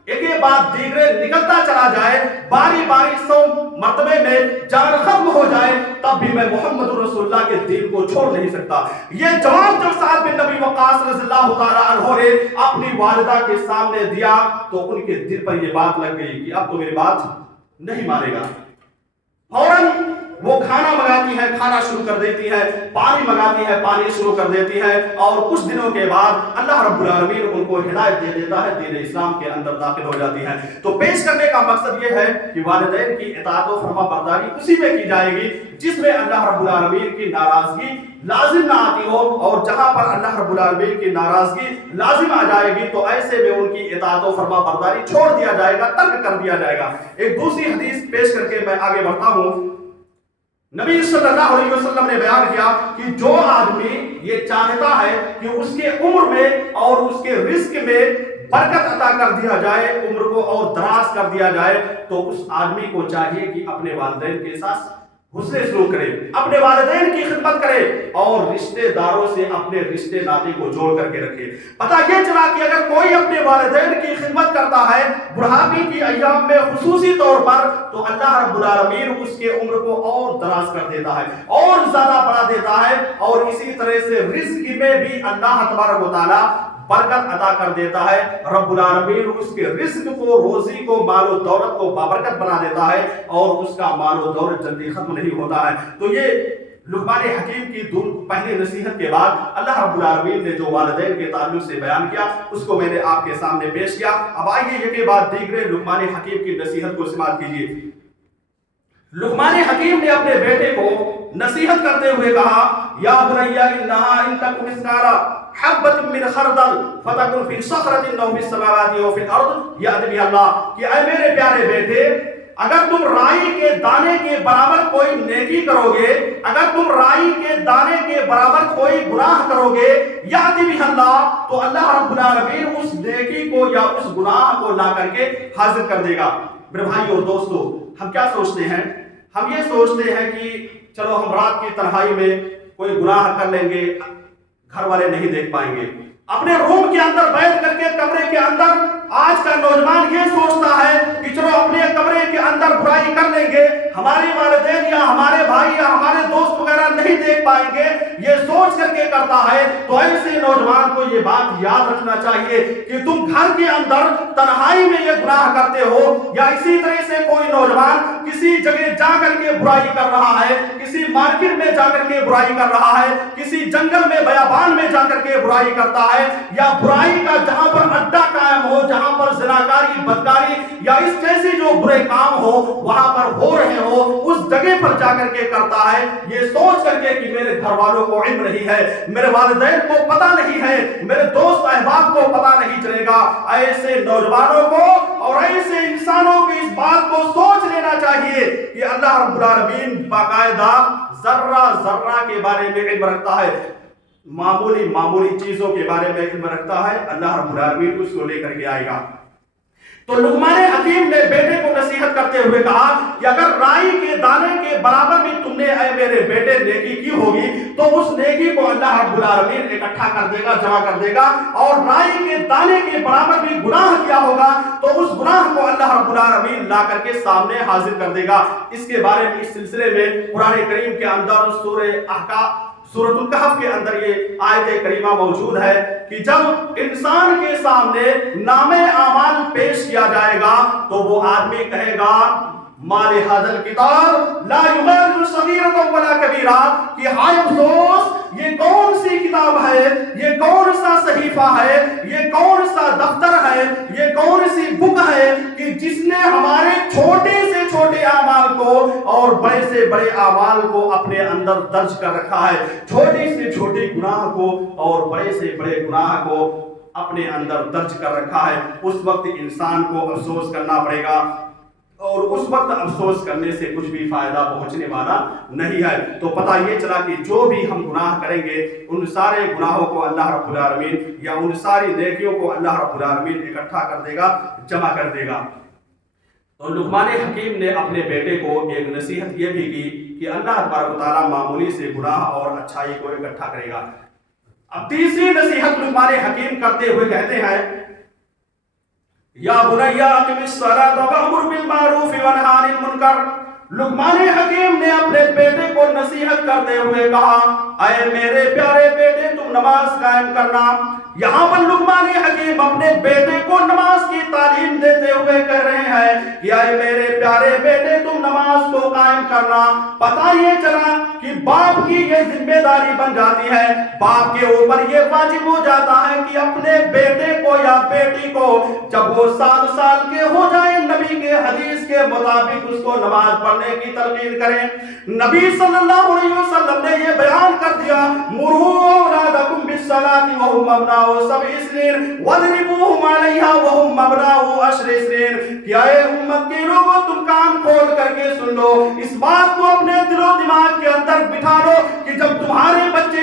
ایک کے بعد دیگرے نکلتا چلا جائے، باری باری 100 مرتبے میں جان ختم ہو جائے، تب بھی میں محمد رسول اللہ کے دین کو چھوڑ نہیں سکتا۔ یہ جواب جب سعد بن ابی وقاص رضی اللہ تعالیٰ عنہ نے اپنی والدہ کے سامنے دیا تو ان کے دل پر یہ بات لگ گئی کہ اب تو میری بات نہیں مانے گا۔ فوراً وہ کھانا منگاتی ہے، کھانا شروع کر دیتی ہے، پانی منگاتی ہے، پانی شروع کر دیتی ہے، اور کچھ دنوں کے بعد اللہ رب العالمین ان کو ہدایت دے دیتا ہے، دین اسلام کے اندر داخل ہو جاتی ہے۔ تو پیش کرنے کا مقصد یہ ہے کہ والدین کی اطاعت و فرما برداری اسی میں کی جائے گی جس میں اللہ رب العالمین کی ناراضگی لازم نہ آتی ہو، اور جہاں پر اللہ رب العالمین کی ناراضگی لازم آ جائے گی تو ایسے میں ان کی اطاعت و فرما برداری چھوڑ دیا جائے گا، ترک کر دیا جائے گا۔ ایک دوسری حدیث پیش کر کے میں آگے بڑھتا ہوں۔ نبی صلی اللہ علیہ وسلم نے بیان کیا کہ جو آدمی یہ چاہتا ہے کہ اس کے عمر میں اور اس کے رزق میں برکت عطا کر دیا جائے، عمر کو اور دراز کر دیا جائے، تو اس آدمی کو چاہیے کہ اپنے والدین کے ساتھ حسن سلوک کرے، اپنے والدین کی خدمت کرے اور رشتہ داروں سے اپنے رشتے ناطے کو جوڑ کر کے رکھے۔ پتہ یہ چلا کہ اگر کوئی اپنے والدین کی خدمت کرتا ہے بڑھاپے کی ایام میں خصوصی طور پر، تو اللہ رب العالمین اس کے عمر کو اور دراز کر دیتا ہے اور زیادہ بڑھا دیتا ہے، اور اسی طرح سے رزق میں بھی اللہ تبارک و تعالی برکت عطا کر دیتا ہے۔ رب العالمین اس کے رزق کو، روزی کو، مال و دولت کو بابرکت بنا دیتا ہے اور اس کا مال و دولت جلدی ختم نہیں ہوتا ہے۔ تو یہ لقمان حکیم کی پہلی نصیحت کے بعد اللہ رب العالمین نے جو والدین کے تعلق سے بیان کیا اس کو میں نے آپ کے سامنے پیش کیا۔ اب آئیے یہ کے بعد دیگرے لقمان حکیم کی نصیحت کو سماعت کیجیے۔ لقمان حکیم نے اپنے بیٹے کو نصیحت کرتے ہوئے کہا، یا بنی انہا ان تک مثقال حبۃ من خردل فتکن فی صخرۃ او فی السماوات او فی الارض یأتی بہا اللہ، کہ اے میرے پیارے بیٹے، اگر تم رائی کے دانے کے برابر کوئی نیکی کرو گے، اگر تم رائی کے دانے کے برابر کوئی گناہ کرو گے، یأتی بہا اللہ، تو اللہ رب العالمین اس نیکی کو یا اس گناہ کو لا کر کے حاضر کر دے گا۔ میرے بھائی اور دوستو، ہم کیا سوچتے ہیں؟ ہم یہ سوچتے ہیں کہ چلو ہم رات کی تنہائی میں کوئی گناہ کر لیں گے، گھر والے نہیں دیکھ پائیں گے۔ اپنے روم کے اندر بیٹھ کر کے کمرے کے اندر آج کا نوجوان یہ سوچتا ہے کہ چلو اپنے کمرے کے اندر برائی کر لیں گے، ہمارے والدین یا ہمارے بھائی یا ہمارے دوست وغیرہ نہیں دیکھ پائیں گے، یہ سوچ کر کے کرتا ہے۔ تو ایسے نوجوان کو یہ بات یاد رکھنا چاہیے کہ تم گھر کے اندر تنہائی میں یہ گناہ کرتے ہو، یا اسی طرح سے کوئی نوجوان کسی جگہ جا کر کے برائی کر رہا ہے، کسی مارکیٹ میں جا کر کے برائی کر رہا ہے، کسی جنگل میں بیابان میں جا کر کے برائی کرتا ہے، یا برائی کا جہاں پر اڈا قائم ہو، جہاں پر زناکاری، بدکاری یا اس جیسے جو برے کام ہو وہاں پر ہو رہے ہو، اس جگہ پر جا کر کے کرتا ہے، یہ سوچ کر کے کہ میرے گھر والوں کو علم نہیں ہے، میرے والدین کو پتہ نہیں ہے، میرے دوست احباب کو پتہ نہیں چلے گا۔ ایسے نوجوانوں کو اور ایسے انسانوں کی اس بات کو سوچ لینا چاہیے کہ اللہ رب العالمین باقاعدہ ذرہ ذرہ کے بارے میں علم رکھتا ہے، معمولی چیزوں کے بارے میں علم رکھتا ہے، اللہ رب العالمین اس کو لے کر کے آئے گا۔ تو لقمان حکیم نے بیٹے کو نصیحت کرتے ہوئے کہا کہ اگر رائی کے دانے کے برابر بھی تم نے اے میرے بیٹے نیکی کی ہوگی تو اس نیکی کو اللہ رب العالمین اکٹھا کر دے گا، جمع کر دے گا، اور رائی کے دانے کے برابر بھی گناہ کیا ہوگا تو اس گناہ کو اللہ رب العالمین لا کر کے سامنے حاضر کر دے گا۔ اس کے بارے میں اس سلسلے میں قرآن کریم کے اندر سورۃ الکہف کے اندر یہ آیت کریمہ موجود ہے کہ جب انسان کے سامنے نامہ اعمال پیش کیا جائے گا تو وہ آدمی کہے گا مال ھذا الکتاب لا یغادر صغیرۃ ولا کبیرہ، کہ ہائے افسوس یہ کون سی کتاب ہے، یہ کون سا صحیفہ ہے، یہ کون سا دفتر ہے، یہ کون سی بک ہے کہ جس نے ہمارے چھوٹے سے چھوٹے اعمال کو اور بڑے سے بڑے اعمال کو اپنے اندر درج کر رکھا ہے، چھوٹی سے چھوٹی گناہ کو اور بڑے سے بڑے گناہ کو اپنے اندر درج کر رکھا ہے۔ اس وقت انسان کو افسوس کرنا پڑے گا، اور اس وقت افسوس کرنے سے کچھ بھی فائدہ پہنچنے والا نہیں ہے۔ تو پتہ یہ چلا کہ جو بھی ہم گناہ کریں گے ان سارے گناہوں کو اللہ رب العالمین یا ان ساری نیکیوں کو اللہ رب العالمین اکٹھا کر دے گا، جمع کر دے گا۔ تو لقمان حکیم نے اپنے بیٹے کو ایک نصیحت یہ بھی کی کہ اللہ تبارک و تعالیٰ معمولی سے گناہ اور اچھائی کو اکٹھا کرے گا۔ اب تیسری نصیحت لقمان حکیم کرتے ہوئے کہتے ہیں، یا بنی اقم الصلاۃ وامر بالمعروف وانہی عن المنکر۔ لقمان حکیم نے اپنے بیٹے کو نصیحت کرتے ہوئے کہا، اے میرے پیارے بیٹے تم نماز قائم کرنا۔ یہاں پر لقمان حکیم اپنے بیٹے کو نماز کی تعلیم دیتے ہوئے کہہ رہے ہیں کہ اے میرے پیارے بیٹے تم نماز کو قائم کرنا۔ پتہ یہ چلا کہ باپ کی یہ ذمہ داری بن جاتی ہے، باپ کے اوپر یہ واجب ہو جاتا ہے کہ اپنے بیٹے کو یا بیٹی کو جب وہ 7 سال کے ہو جائیں نبی کے حدیث کے مطابق اس کو نماز پڑھنے کی تلقین کریں۔ نبی صلی اللہ علیہ وسلم نے یہ بیان کر دیا، مروا اولادکم بالصلاۃ وهم ابناء 7 سنین واضربوهم علیہا وهم ابناء 10 سنین۔ کہ اے امت کے لوگوں تم کان کھول کر کے سن لو، اس بات کو اپنے دل و دماغ کے اندر بٹھا لو کہ جب تمہارے بچے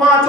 5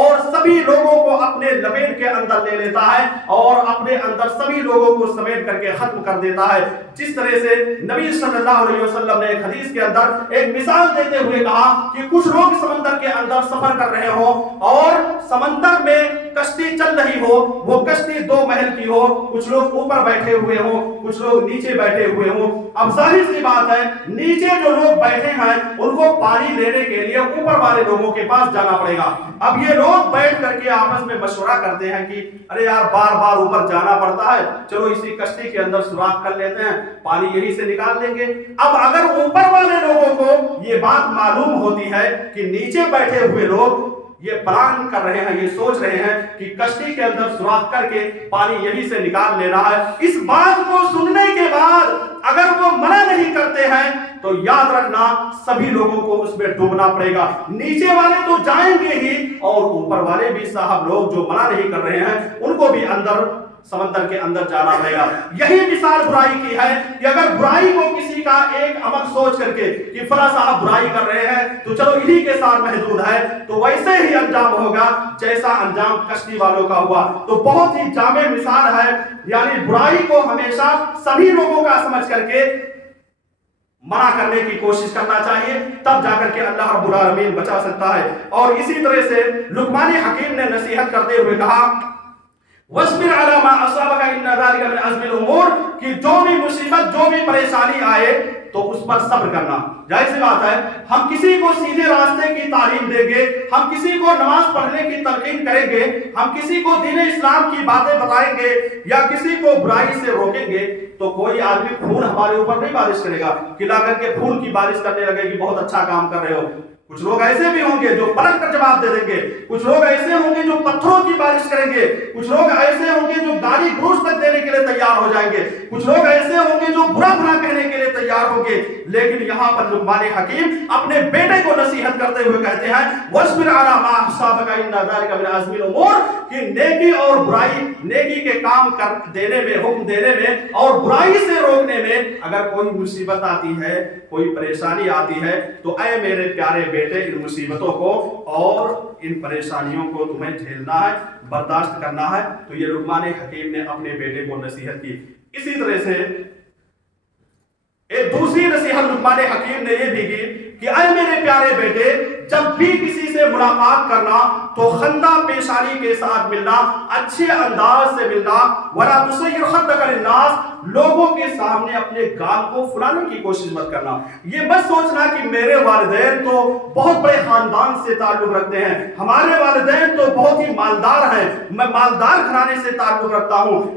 اور سبھی لوگوں کو اپنے لپیٹ کے اندر لے لیتا ہے اور اپنے اندر سبھی لوگوں کو سمیٹ کر کے ختم کر دیتا ہے. جس طرح سے نبی صلی اللہ علیہ وسلم نے ایک حدیث کے اندر ایک مثال دیتے ہوئے کہا کہ کچھ لوگ سمندر کے اندر سفر کر رہے ہوں اور سمندر میں کشتی چل رہی ہو, وہ کشتی 2 محل کی ہو, کچھ لوگ اوپر بیٹھے ہوئے ہوں, کچھ لوگ نیچے بیٹھے ہوئے ہوں. اب ظاہر سی بات ہے نیچے جو لوگ بیٹھے ہیں ان کو پانی لینے کے لیے اوپر والے لوگوں کے پاس جانا پڑے گا. اب یہ لوگ بیٹھ کر کے آپس میں مشورہ کرتے ہیں کہ ارے یار بار بار اوپر جانا پڑتا ہے, چلو اسی کشتی کے اندر سوراخ کر لیتے ہیں, پانی یہی سے نکال لیں گے. اب اگر اوپر والے لوگوں کو یہ بات معلوم ہوتی ہے کہ نیچے بیٹھے ہوئے لوگ یہ پلان کر رہے ہیں, یہ سوچ رہے ہیں کہ کشتی کے اندر سوراخ کر کے پانی یہی سے نکال لینا ہے, اس بات کو سننے کے بعد اگر وہ منع نہیں کرتے ہیں تو یاد رکھنا سبھی لوگوں کو اس میں ڈوبنا پڑے گا. نیچے والے تو جائیں گے ہی اور اوپر والے بھی صاحب لوگ جو منع نہیں کر رہے ہیں ان کو بھی اندر سمندر کے اندر جانا پڑے گا. یہی مثال برائی کی ہے کہ اگر برائی کو کسی کا ایک عمل سوچ کر کے کہ فلاں صاحب برائی کر رہے ہیں تو چلو انہی کے ساتھ محدود ہے, تو ویسے ہی انجام ہوگا جیسا انجام کشتی والوں کا ہوا. تو بہت ہی جامع مثال ہے, یعنی برائی کو ہمیشہ سبھی لوگوں کا سمجھ کر کے منع کرنے کی کوشش کرنا چاہیے, تب جا کر کے اللہ رب العالمین بچا سکتا ہے. اور اسی طرح سے لقمان حکیم نے نصیحت کرتے ہوئے کہا وَاصْبِرْ عَلَىٰ مَا أَصَابَكَ إِنَّ ذَلِكَ مِنْ عَزْمِ الْأُمُورِ, کہ جو بھی مصیبت جو بھی پریشانی آئے تو اس پر صبر کرنا. ظاہر سی بات ہے ہم کسی کو سیدھے راستے کی تعلیم دیں گے, ہم کسی کو نماز پڑھنے کی تلقین کریں گے, ہم کسی کو دین اسلام کی باتیں بتائیں گے یا کسی کو برائی سے روکیں گے تو کوئی آدمی پھول ہمارے اوپر نہیں بارش کرے گا کہ لا کر کے پھول کی بارش کرنے لگے کہ بہت اچھا کام کر رہے ہو. کچھ لوگ ایسے بھی ہوں گے جو پلٹ کر جواب دے دیں گے, کچھ لوگ ایسے ہوں گے جو پتھروں کی بارش کریں گے, کچھ لوگ ایسے ہوں گے جو گالی گلوچ تک دینے کے لیے تیار ہو جائیں گے, کچھ لوگ ایسے ہوں گے جو برا بھلا کہنے کے لیے تیار ہوں گے. لیکن یہاں پر لقمان حکیم اپنے بیٹے کو نصیحت کرتے ہوئے کہتے ہیں وَاصْبِرْ عَلَىٰ مَا أَصَابَكَ إِنَّ ذَلِكَ مِنْ عَزْمِ الْأُمُورِ, کہ نیکی اور برائی, نیکی کے کام کر دینے میں, حکم دینے میں اور برائی سے روکنے میں اگر کوئی مصیبت آتی ہے, کوئی پریشانی آتی ہے تو اے میرے پیارے بیٹے ان مصیبتوں کو اور ان پریشانیوں کو تمہیں جھیلنا ہے, برداشت کرنا ہے. تو یہ لقمان حکیم نے اپنے بیٹے کو نصیحت کی. اسی طرح سے ایک دوسری نصیحت لقمان حکیم نے یہ بھی کی کہ اے میرے پیارے بیٹے جب بھی کسی سے ملاقات کرنا تو خندہ پیشانی کے ساتھ ملنا, اچھے انداز سے ملنا. وَلَا تُصَيِّرْ خَدَّكَ لِلنَّاسِ, لوگوں کے سامنے اپنے گال کو پھلانے کی کوشش مت کرنا. یہ مت سوچنا کہ میرے والدین تو بہت بڑے خاندان سے تعلق رکھتے ہیں, ہمارے والدین تو بہت ہی مالدار ہیں, میں مالدار گھرانے سے تعلق رکھتا ہوں,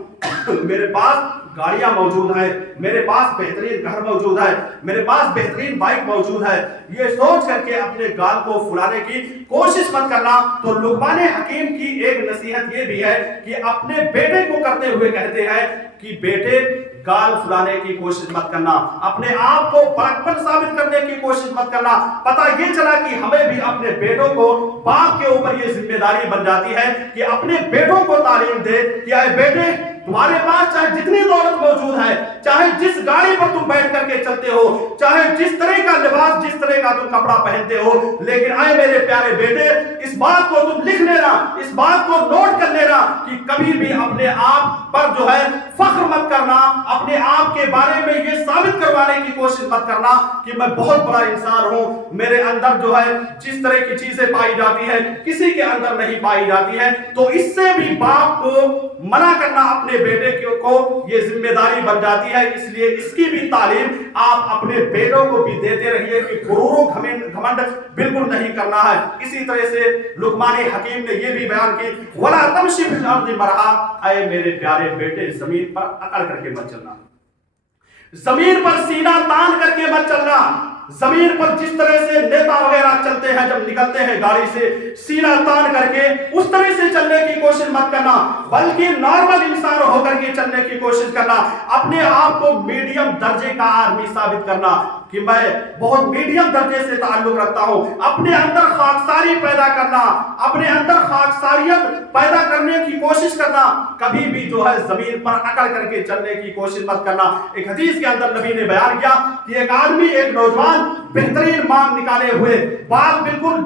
میرے پاس گاڑیاں موجود ہیں, میرے پاس بہترین گھر موجود ہے, میرے پاس بہترین بائک موجود ہے. یہ سوچ کر کے اپنے گال کو پھلانے کی کوشش مت کرنا. تو لقمان حکیم کی ایک نصیحت یہ بھی ہے کہ اپنے بیٹے کو کرتے ہوئے کہتے ہیں کہ بیٹے گال پھلانے کی کوشش مت کرنا, اپنے آپ کو بڑکپن ثابت کرنے کی کوشش مت کرنا. پتہ یہ چلا کہ ہمیں بھی اپنے بیٹوں کو, باپ کے اوپر یہ ذمہ داری بن جاتی ہے کہ اپنے بیٹوں کو تعلیم دے کہ اے بیٹے تمہارے پاس چاہے جتنی دولت موجود ہے, چاہے جس گاڑی پر تم بیٹھ کر کے چلتے ہو, چاہے جس طرح کا لباس, جس طرح کا تم کپڑا پہنتے ہو, لیکن اے میرے پیارے بیٹے اس بات کو تم لکھ لینا, اس بات کو نوٹ کر لینا کہ کبھی بھی اپنے آپ پر جو ہے فخر مت کرنا, اپنے آپ کے بارے میں یہ ثابت کروانے کی کوشش مت کرنا کہ میں بہت بڑا انسان ہوں, میرے اندر جو ہے جس طرح کی چیزیں پائی جاتی ہیں کسی کے اندر نہیں پائی جاتی ہیں. تو اس سے بھی باپ کو منع کرنا اپنے بیٹے کو یہ ذمہ داری بن جاتی ہے. اس لیے اس کی بھی تعلیم آپ اپنے بیٹوں کو بھی دیتے رہیے کہ غرور و گھمنڈ بالکل نہیں کرنا ہے. اسی طرح سے لقمان حکیم نے یہ بھی بیان کی وَلَا تَمْشِ فِي الْأَرْضِ مَرْحًا, اے میرے پیارے بیٹے زمین پر اکڑ کر کے مت چلنا, زمین پر سینہ تان کر کے مت چلنا. زمین پر جس طرح سے نیتا وغیرہ چلتے ہیں جب نکلتے ہیں گاڑی سے, سینہ تان کر کے اس طرح سے چلنے کی کوشش مت کرنا, بلکہ نارمل انسان ہو کر کے چلنے کی کوشش کرنا. اپنے آپ کو میڈیم درجے کا آدمی ثابت کرنا کہ میں بہت میڈیم درجے سے تعلق رکھتا ہوں. اپنے اندر خاکساری پیدا کرنا, اپنے اندر خاکساریت پیدا کرنے کی کوشش کرنا, کبھی بھی جو ہے زمین پر اکڑ کر کے چلنے کی کوشش مت کرنا. ایک حدیث کے اندر نبی نے بیان کیا کہ ایک آدمی, ایک نوجوان بہترین مانگ نکالے ہوئے, بال بالکل